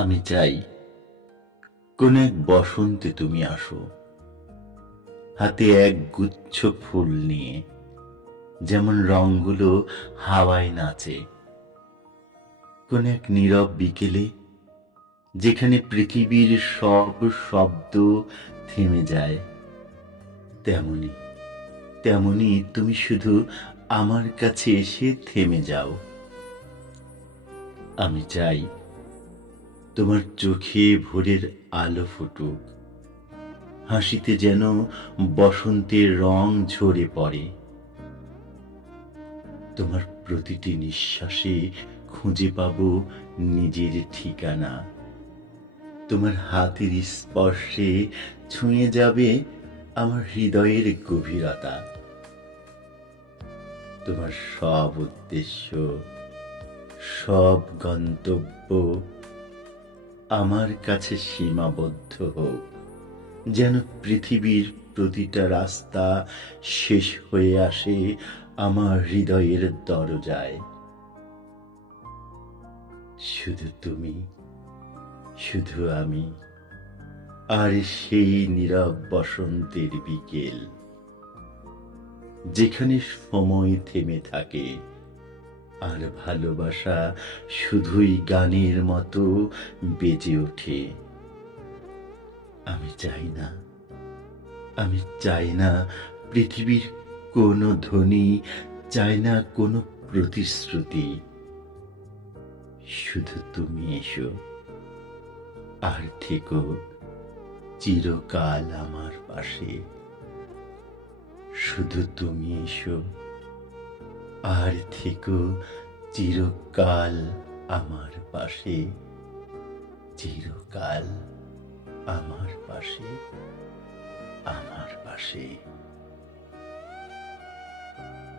আমি চাই কোন এক বসন্তে তুমি আসো, হাতে এক গুচ্ছ ফুল নিয়ে, যেমন রংগুলো হাওয়ায় নাচে। কোন এক নীরব বিকেলে, যেখানে পৃথিবীর সব শব্দ থেমে যায়, তেমনি তেমনি তুমি শুধু আমার কাছে এসে থেমে যাও। আমি চাই তোমার চোখে ভোরের আলো ফুটুক, হাসিতে যেন বসন্তের রং ঝরে পড়ে। তোমার প্রতিটি নিঃশ্বাসে খুঁজে পাবো নিজের ঠিকানা। তোমার হাতের স্পর্শে ছুঁয়ে যাবে আমার হৃদয়ের গভীরতা। তোমার সব উদ্দেশ্য, সব গন্তব্য আমার কাছে সীমাবদ্ধ হোক, যেন পৃথিবীর প্রতিটা রাস্তা শেষ হয়ে আসে আমার হৃদয়ের দরজায়। শুধু তুমি, শুধু আমি, আর সেই নীরব বসন্তের বিকেল, যেখানে সময় থেমে থাকে আর ভালোবাসা শুধুই গানের মতো বেজে ওঠে। আমি চাই না, আমি চাই না পৃথিবীর কোনো ধ্বনি, চাই না কোনো প্রতিশ্রুতি। শুধু তুমি এসো আর থেকো চিরকাল আমার পাশে। শুধু তুমি এসো আর থেকো চিরকাল আমার পাশে, চিরকাল আমার পাশে, আমার পাশে।